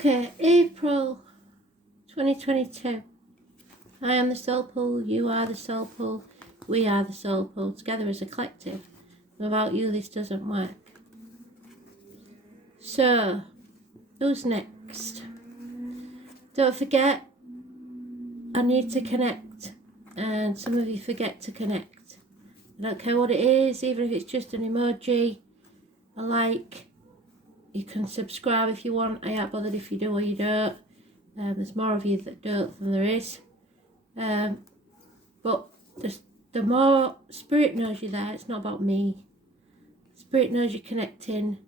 Okay, April 2022. I am the soul pool, you are the soul pool, we are the soul pool, together as a collective. Without you, this doesn't work. So, who's next? Don't forget, I need to connect, and some of you forget to connect. I don't care what it is, even if it's just an emoji, a like. You can subscribe if you want. I ain't bothered if you do or you don't. There's more of you that don't than there is. But the more Spirit knows you're there, it's not about me. Spirit knows you're connecting.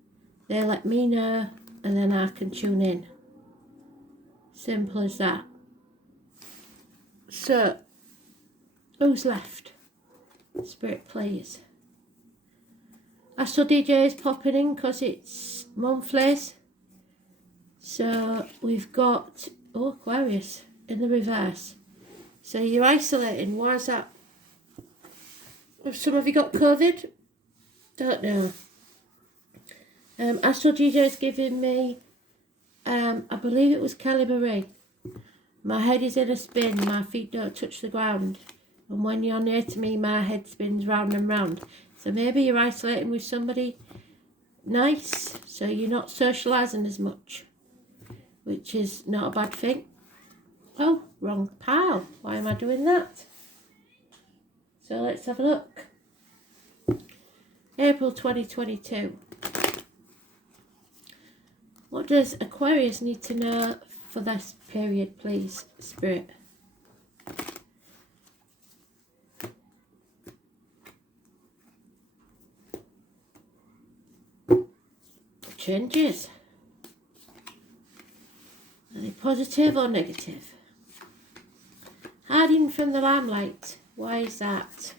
They let me know, and then I can tune in. Simple as that. So, who's left? Spirit, please. Astral DJ is popping in because it's monthlies. So we've got Aquarius in the reverse. So you're isolating. Why is that? Have some of you got COVID? Don't know. Astral DJ is giving me, I believe it was Kelly Marie. My head is in a spin. My feet don't touch the ground. And when you're near to me, my head spins round and round. So maybe you're isolating with somebody nice, so you're not socialising as much, which is not a bad thing. Oh, wrong pile. Why am I doing that? So let's have a look. April 2022. What does Aquarius need to know for this period, please, Spirit? Changes. Are they positive or negative? Hiding from the limelight. Why is that?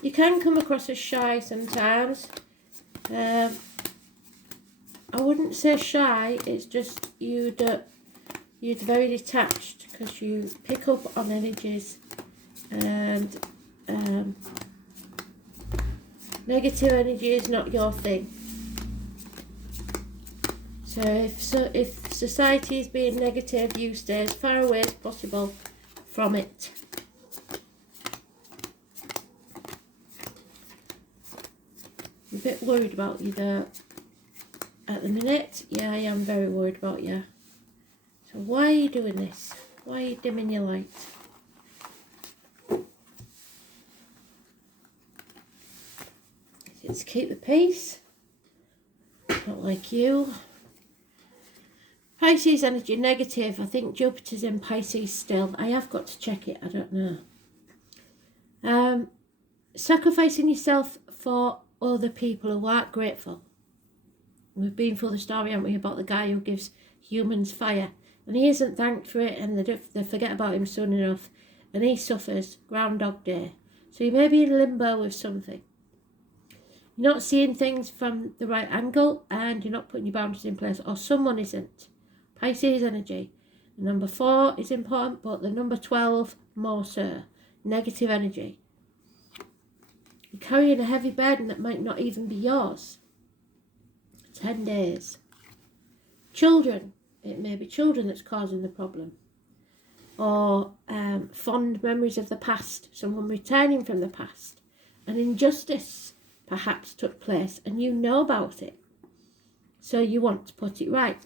You can come across as shy sometimes. I wouldn't say shy, it's just you're very detached because you pick up on energies. And negative energy is not your thing. So if society is being negative, you stay as far away as possible from it. I'm a bit worried about you though at the minute. Yeah, I am very worried about you. So why are you doing this? Why are you dimming your light? It's keep the peace. Not like you. Pisces energy negative. I think Jupiter's in Pisces still. I have got to check it. I don't know. Sacrificing yourself for other people who aren't grateful. We've been through the story, haven't we, about the guy who gives humans fire. And he isn't thanked for it, and they forget about him soon enough. And he suffers. Groundhog Day. So you may be in limbo with something. You're not seeing things from the right angle, and you're not putting your boundaries in place, or someone isn't. Pisces energy. The number 4 is important, but the number 12 more so. Negative energy. You're carrying a heavy burden that might not even be yours. 10 days. Children. It may be children that's causing the problem. Or fond memories of the past. Someone returning from the past. An injustice perhaps took place and you know about it, so you want to put it right.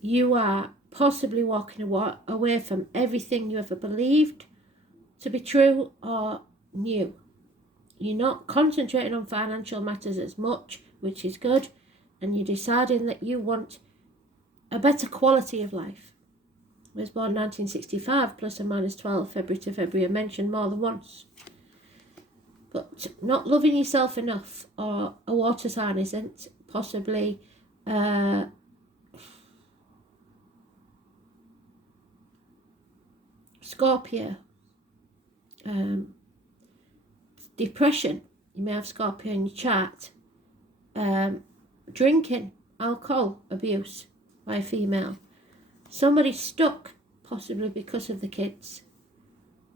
You are possibly walking away from everything you ever believed to be true or knew. You're not concentrating on financial matters as much, which is good, and you're deciding that you want a better quality of life. I was born 1965, plus or minus 12, February to February, I mentioned more than once. But not loving yourself enough, or a water sign isn't, possibly Scorpio, depression, you may have Scorpio in your chart, drinking, alcohol abuse by a female, somebody stuck, possibly because of the kids,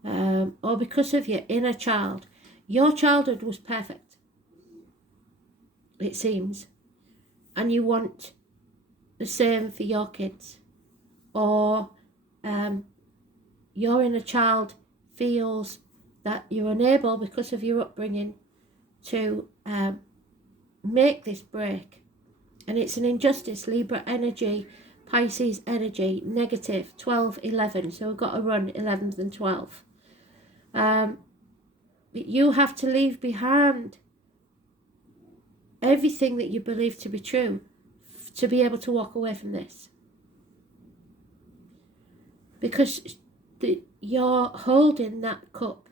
or because of your inner child. Your childhood was perfect, it seems, and you want the same for your kids. Or your inner child feels that you're unable, because of your upbringing, to make this break. And it's an injustice. Libra energy, Pisces energy, negative, 12, 11. So we've got to run 11th and 12th. You have to leave behind everything that you believe to be true to be able to walk away from this. Because you're holding that cup.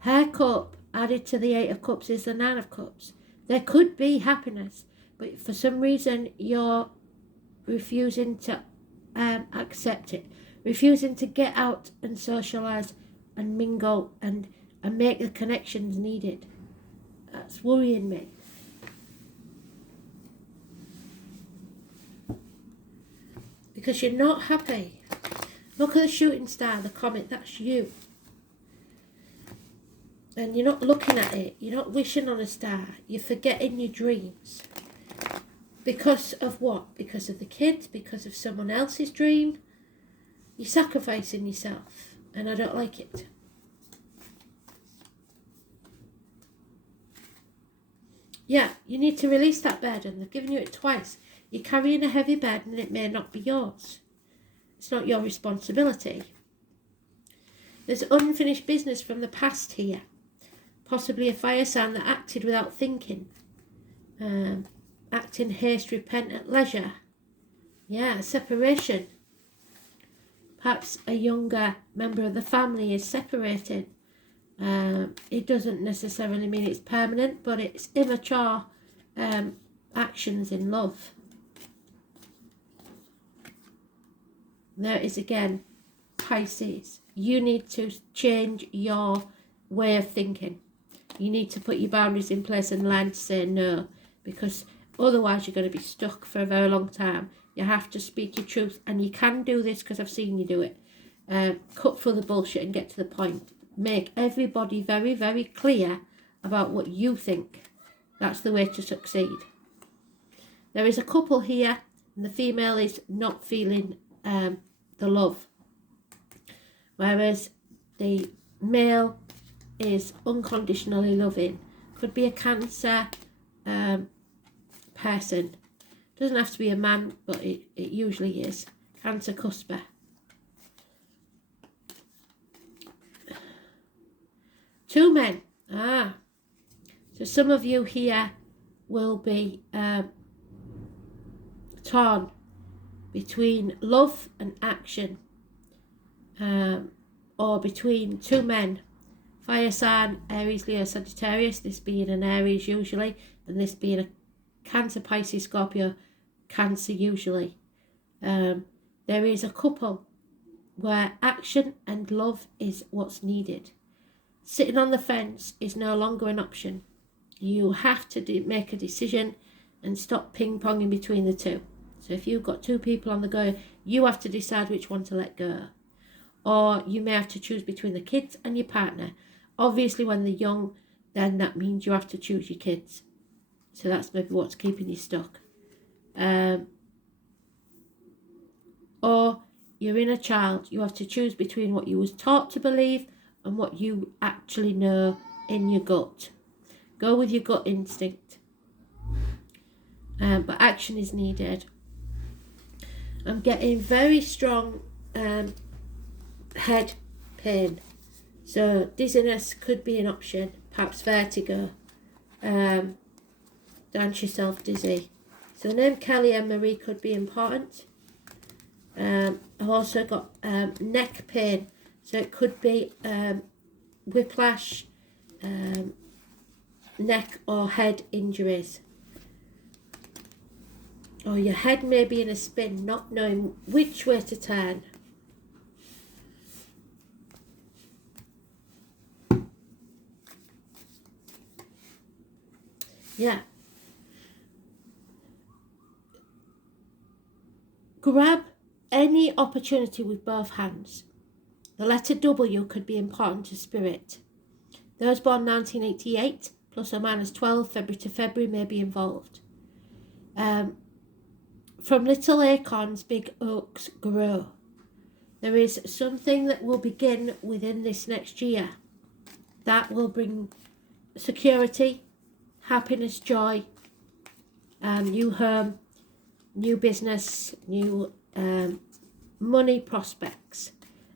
Her cup added to the 8 of Cups is the 9 of Cups. There could be happiness, but for some reason you're refusing to accept it, refusing to get out and socialise and mingle and make the connections needed. That's worrying me. Because you're not happy. Look at the shooting star, the comet, that's you. And you're not looking at it, you're not wishing on a star, you're forgetting your dreams. Because of what? Because of the kids, because of someone else's dream. You're sacrificing yourself, and I don't like it. Yeah, you need to release that burden. They've given you it twice. You're carrying a heavy burden and it may not be yours. It's not your responsibility. There's unfinished business from the past here. Possibly a fire sign that acted without thinking. Act in haste, repent at leisure. Yeah, separation. Perhaps a younger member of the family is separated. It doesn't necessarily mean it's permanent, but it's immature actions in love. There is again Pisces. You need to change your way of thinking. You need to put your boundaries in place and learn to say no, because otherwise you're going to be stuck for a very long time. You have to speak your truth, and you can do this because I've seen you do it. Cut through the bullshit and get to the point. Make everybody very, very clear about what you think. That's the way to succeed. There is a couple here, and the female is not feeling the love, whereas the male is unconditionally loving. Could be a Cancer person. Doesn't have to be a man, but it usually is. Cancer cusper. Two men. So some of you here will be torn between love and action, or between two men. Fire sign, Aries, Leo, Sagittarius, this being an Aries usually, and this being a Cancer, Pisces, Scorpio, Cancer usually. There is a couple where action and love is what's needed. Sitting on the fence is no longer an option. You have to make a decision and stop ping-ponging between the two. So if you've got two people on the go, you have to decide which one to let go. Or you may have to choose between the kids and your partner. Obviously, when they're young, then that means you have to choose your kids. So that's maybe what's keeping you stuck. Or you're in a child. You have to choose between what you was taught to believe and what you actually know in your gut. Go with your gut instinct. But action is needed. I'm getting very strong head pain. So dizziness could be an option. Perhaps vertigo. Dance yourself dizzy. So the name Kelly and Marie could be important. I've also got neck pain. So it could be whiplash, neck or head injuries. Or your head may be in a spin, not knowing which way to turn. Yeah. Grab any opportunity with both hands. The letter W could be important to spirit. Those born 1988, plus or minus 12, February to February, may be involved. From little acorns, big oaks grow. There is something that will begin within this next year that will bring security, happiness, joy, new home, new business, new money prospects,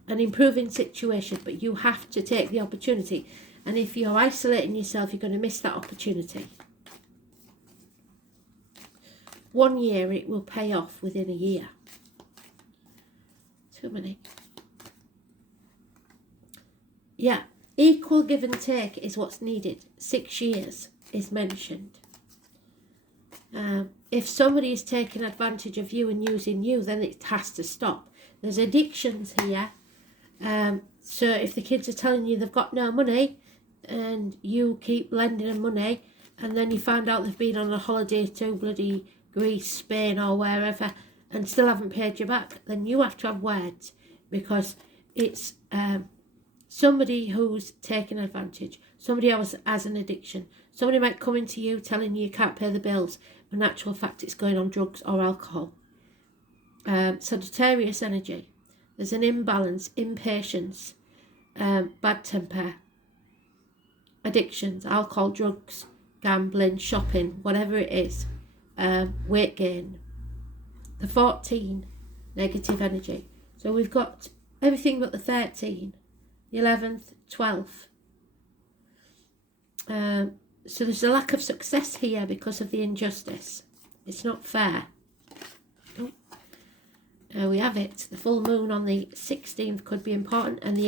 an improving situation. But you have to take the opportunity. And if you're isolating yourself, you're going to miss that opportunity. 1 year, it will pay off within a year. Too many. Yeah, equal give and take is what's needed. 6 years is mentioned. If somebody is taking advantage of you and using you, then it has to stop. There's addictions here. So if the kids are telling you they've got no money and you keep lending them money, and then you find out they've been on a holiday to bloody Greece, Spain or wherever and still haven't paid you back, then you have to have words, because it's somebody who's taking advantage. Somebody else has an addiction. Somebody might come into you telling you can't pay the bills, but in actual fact it's going on drugs or alcohol. Sagittarius energy. There's an imbalance, impatience, bad temper, addictions, alcohol, drugs, gambling, shopping, whatever it is, weight gain. The 14, negative energy. So we've got everything but the 13, the 11th, 12th. So there's a lack of success here because of the injustice. It's not fair. We have it. The full moon on the 16th could be important, and the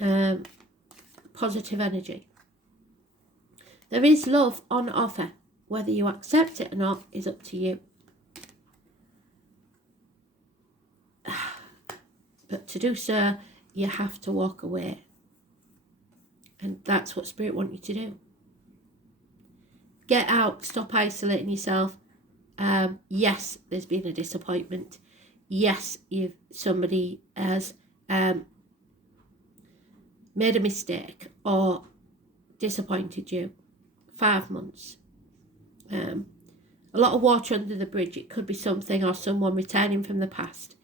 18th. Positive energy. There is love on offer. Whether you accept it or not is up to you. But to do so, you have to walk away. And that's what Spirit want you to do. Get out. Stop isolating yourself. Yes, there's been a disappointment. Yes, somebody has made a mistake or disappointed you. 5 months. A lot of water under the bridge. It could be something or someone returning from the past.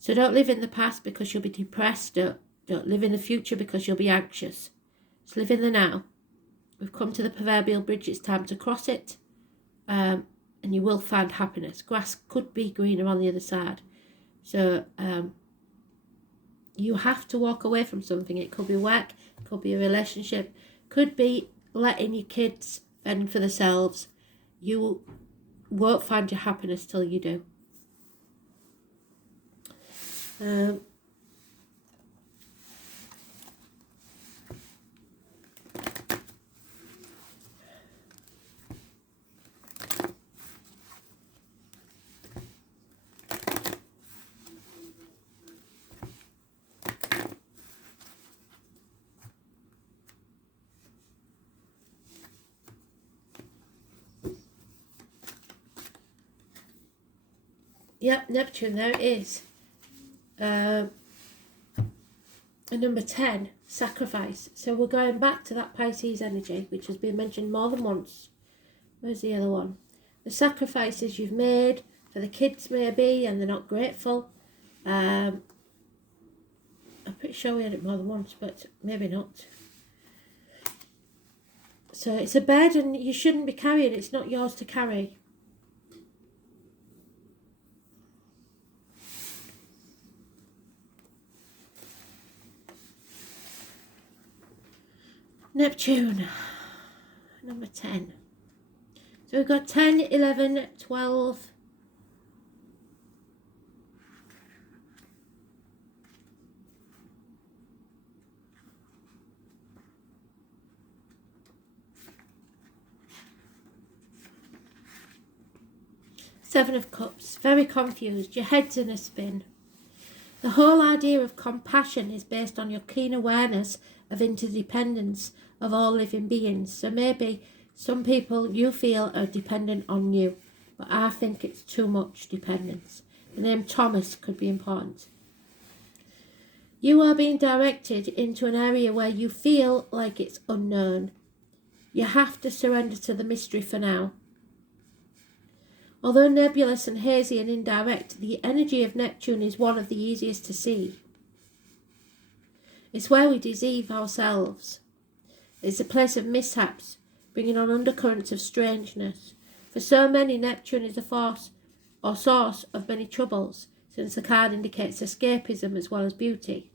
So don't live in the past because you'll be depressed. Don't live in the future because you'll be anxious. Just live in the now. We've come to the proverbial bridge. It's time to cross it. And you will find happiness. Grass could be greener on the other side. So you have to walk away from something. It could be work. It could be a relationship. Could be letting your kids fend for themselves. You won't find your happiness till you do. Yep, Neptune, there it is. And number 10, sacrifice. So we're going back to that Pisces energy, which has been mentioned more than once. Where's the other one? The sacrifices you've made for the kids maybe, and they're not grateful. I'm pretty sure we had it more than once, but maybe not. So it's a burden you shouldn't be carrying. It's not yours to carry. Neptune, number 10. So we've got 10, 11, 12. Seven of Cups, very confused. Your head's in a spin. The whole idea of compassion is based on your keen awareness of interdependence of all living beings. So maybe some people you feel are dependent on you, but I think it's too much dependence. The name Thomas could be important. You are being directed into an area where you feel like it's unknown. You have to surrender to the mystery for now. Although nebulous and hazy and indirect, the energy of Neptune is one of the easiest to see. It's where we deceive ourselves. It's a place of mishaps, bringing on undercurrents of strangeness. For so many, Neptune is a force or source of many troubles, since the card indicates escapism as well as beauty.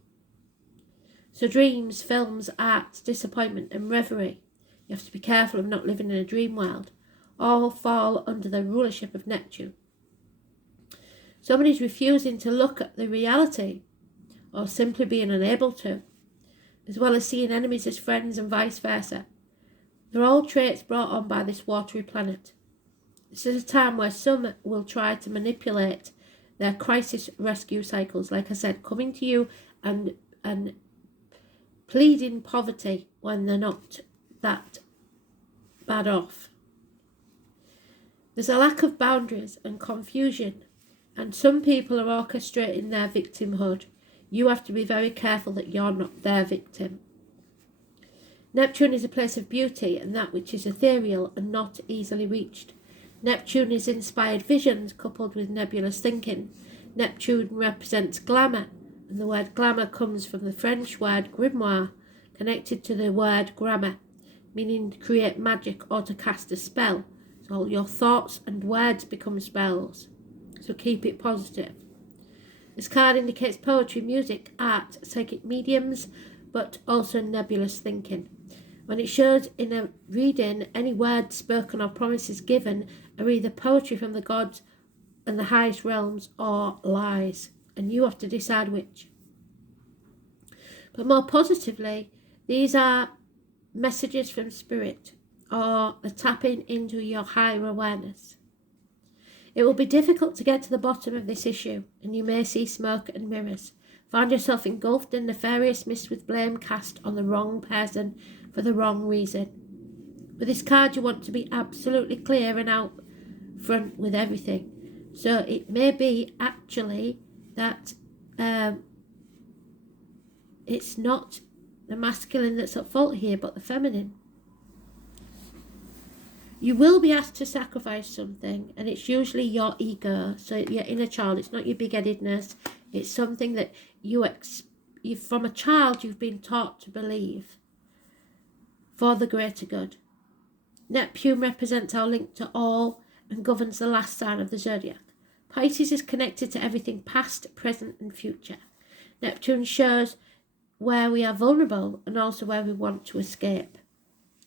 So dreams, films, art, disappointment and reverie, you have to be careful of not living in a dream world, all fall under the rulership of Neptune. Somebody's refusing to look at the reality, or simply being unable to, as well as seeing enemies as friends and vice versa. They're all traits brought on by this watery planet. This is a time where some will try to manipulate their crisis rescue cycles, like I said, coming to you and pleading poverty when they're not that bad off. There's a lack of boundaries and confusion, and some people are orchestrating their victimhood. You have to be very careful that you're not their victim. Neptune is a place of beauty and that which is ethereal and not easily reached. Neptune is inspired visions coupled with nebulous thinking. Neptune represents glamour, and the word glamour comes from the French word grimoire, connected to the word grammar, meaning to create magic or to cast a spell. So all your thoughts and words become spells. So keep it positive. This card indicates poetry, music, art, psychic mediums, but also nebulous thinking. When it shows in a reading, any words spoken or promises given are either poetry from the gods and the highest realms or lies, and you have to decide which. But more positively, these are messages from spirit or the tapping into your higher awareness. It will be difficult to get to the bottom of this issue, and you may see smoke and mirrors. Find yourself engulfed in nefarious mist with blame cast on the wrong person for the wrong reason. With this card, you want to be absolutely clear and out front with everything. So it may be actually that it's not the masculine that's at fault here, but the feminine. You will be asked to sacrifice something, and it's usually your ego, so your inner child. It's not your big-headedness. It's something that you from a child you've been taught to believe for the greater good. Neptune represents our link to all and governs the last sign of the zodiac. Pisces is connected to everything past, present and future. Neptune shows where we are vulnerable and also where we want to escape.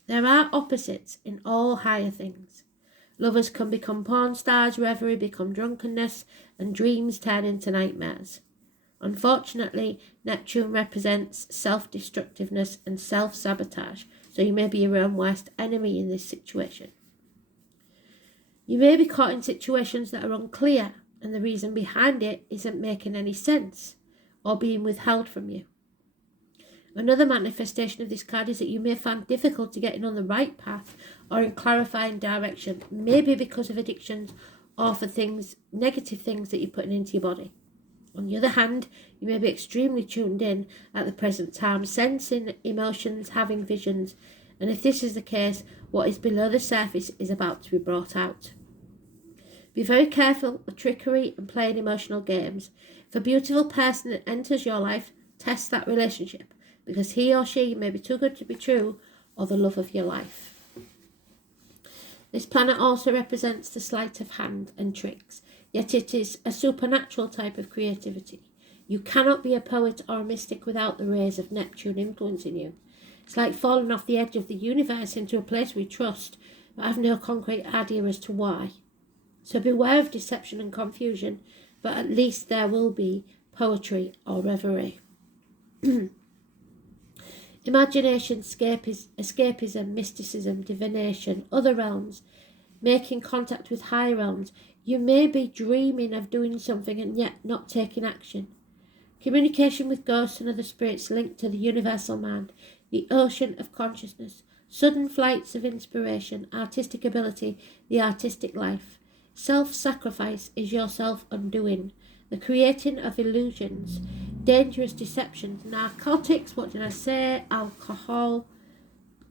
There are opposites in all higher things. Lovers can become porn stars, reverie become drunkenness, and dreams turn into nightmares. Unfortunately, Neptune represents self-destructiveness and self-sabotage, so you may be your own worst enemy in this situation. You may be caught in situations that are unclear, and the reason behind it isn't making any sense or being withheld from you. Another manifestation of this card is that you may find difficulty getting on the right path or in clarifying direction, maybe because of addictions or for negative things that you're putting into your body. On the other hand, you may be extremely tuned in at the present time, sensing emotions, having visions, and if this is the case, what is below the surface is about to be brought out. Be very careful of trickery and playing emotional games. If a beautiful person that enters your life, test that relationship, because he or she may be too good to be true or the love of your life. This planet also represents the sleight of hand and tricks, yet it is a supernatural type of creativity. You cannot be a poet or a mystic without the rays of Neptune influencing you. It's like falling off the edge of the universe into a place we trust, but have no concrete idea as to why. So beware of deception and confusion, but at least there will be poetry or reverie. Imagination, escapism, mysticism, divination, other realms, making contact with higher realms. You may be dreaming of doing something and yet not taking action. Communication with ghosts and other spirits linked to the universal mind, the ocean of consciousness, sudden flights of inspiration, artistic ability, the artistic life. Self-sacrifice is your self-undoing, the creating of illusions. dangerous deceptions. Narcotics, what did I say? Alcohol,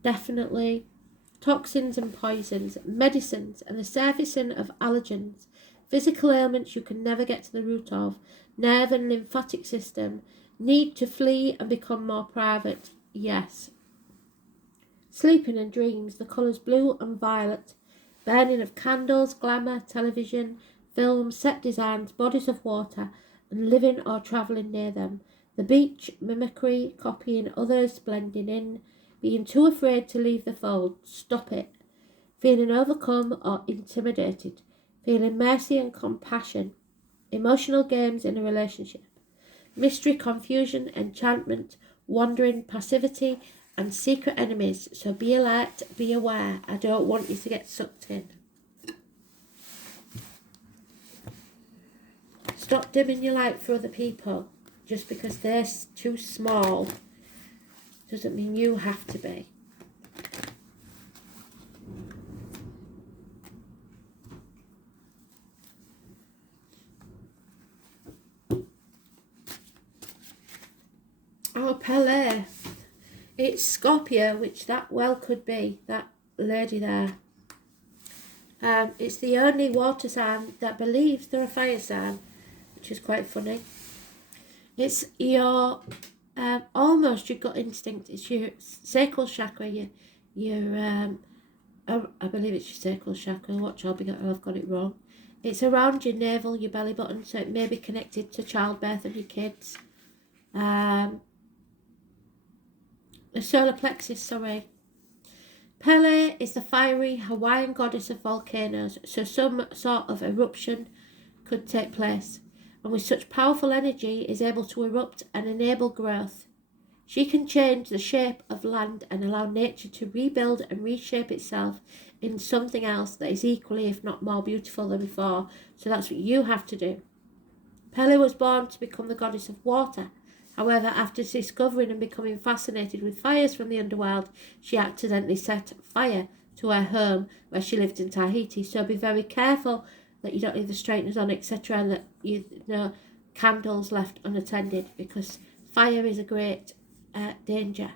definitely. Toxins and poisons, medicines, and the surfacing of allergens. Physical ailments you can never get to the root of. Nerve and lymphatic system. Need to flee and become more private. Yes. Sleeping and dreams, the colours blue and violet. Burning of candles, glamour, television, films, set designs, bodies of water, and living or travelling near them. The beach, mimicry, copying others, blending in, being too afraid to leave the fold. Stop it. Feeling overcome or intimidated. Feeling mercy and compassion. Emotional games in a relationship. Mystery, confusion, enchantment, wandering, passivity, and secret enemies. So be alert, be aware. I don't want you to get sucked in. Stop dimming your light for other people. Just because they're too small doesn't mean you have to be. Oh, Pele. It's Scorpio, which that well could be, that lady there. It's the only water sign that believes they're a fire sign, which is quite funny. It's your, almost your gut instinct. It's your sacral chakra, your I believe it's your sacral chakra. Watch, I've got it wrong. It's around your navel, your belly button, so it may be connected to childbirth and your kids. The solar plexus, sorry. Pele is the fiery Hawaiian goddess of volcanoes, so some sort of eruption could take place, and with such powerful energy is able to erupt and enable growth. She can change the shape of land and allow nature to rebuild and reshape itself in something else that is equally, if not more beautiful than before, so that's what you have to do. Pele was born to become the goddess of water. However, after discovering and becoming fascinated with fires from the underworld, she accidentally set fire to her home where she lived in Tahiti. So be very careful that you don't leave the straighteners on, etc., and that you know candles left unattended, because fire is a great danger.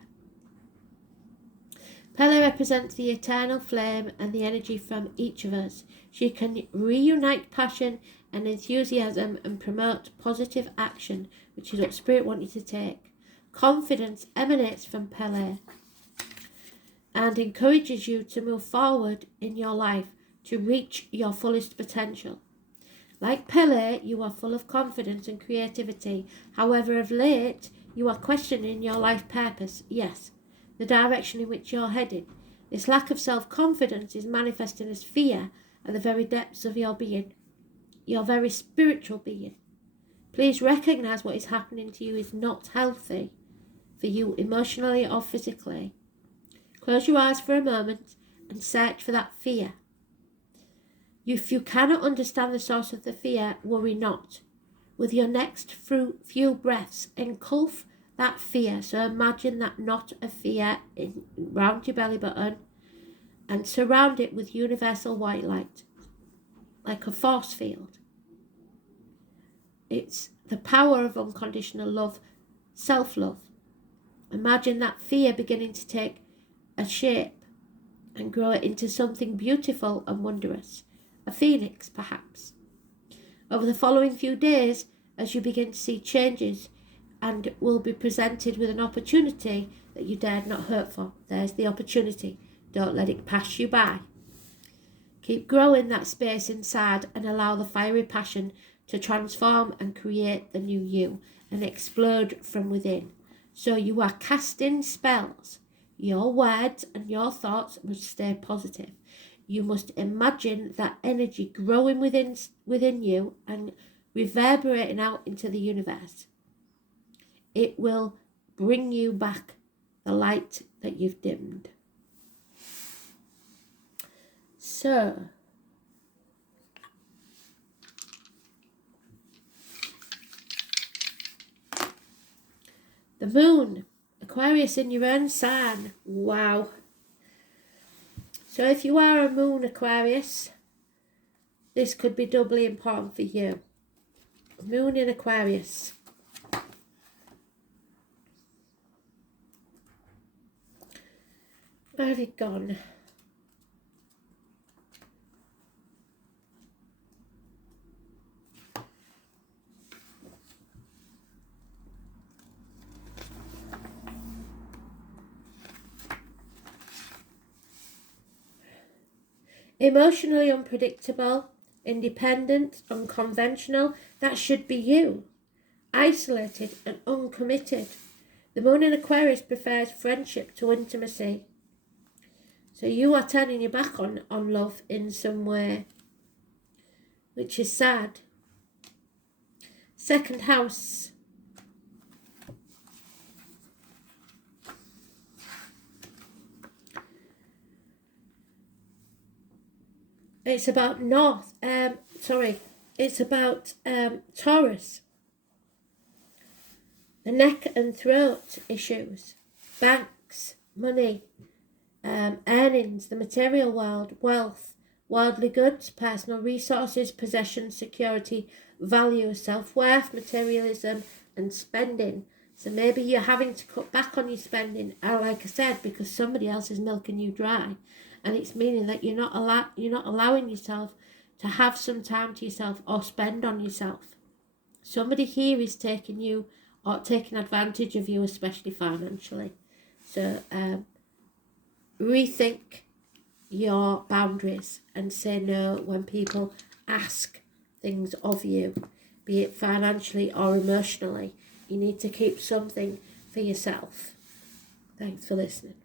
Pele represents the eternal flame and the energy from each of us. She can reunite passion and enthusiasm and promote positive action, which is what Spirit wants you to take. Confidence emanates from Pele and encourages you to move forward in your life to reach your fullest potential. Like Pele, you are full of confidence and creativity. However, of late, you are questioning your life purpose. Yes, the direction in which you're headed. This lack of self-confidence is manifesting as fear at the very depths of your being, your very spiritual being. Please recognize what is happening to you is not healthy for you emotionally or physically. Close your eyes for a moment and search for that fear. If you cannot understand the source of the fear, worry not. With your next few breaths, engulf that fear. So imagine that knot of fear around your belly button and surround it with universal white light, like a force field. It's the power of unconditional love, self-love. Imagine that fear beginning to take a shape and grow it into something beautiful and wondrous. A phoenix, perhaps. Over the following few days, as you begin to see changes and will be presented with an opportunity that you dared not hope for. There's the opportunity. Don't let it pass you by. Keep growing that space inside and allow the fiery passion to transform and create the new you and explode from within. So you are casting spells. Your words and your thoughts must stay positive. You must imagine that energy growing within you and reverberating out into the universe. It will bring you back the light that you've dimmed. So, the moon, Aquarius in your own sign. Wow. So if you are a moon Aquarius, this could be doubly important for you. Moon in Aquarius. Where have you gone? Emotionally unpredictable, independent, unconventional. That should be you. Isolated and uncommitted. The moon in Aquarius prefers friendship to intimacy. So you are turning your back on love in some way, which is sad. Second house. It's about it's about Taurus. The neck and throat issues, banks, money, earnings, the material world, wealth, worldly goods, personal resources, possessions, security, value, self-worth, materialism, and spending. So maybe you're having to cut back on your spending, like I said, because somebody else is milking you dry. And it's meaning that you're not allowing yourself to have some time to yourself or spend on yourself. Somebody here is taking you or taking advantage of you, especially financially. So rethink your boundaries and say no when people ask things of you, be it financially or emotionally. You need to keep something for yourself. Thanks for listening.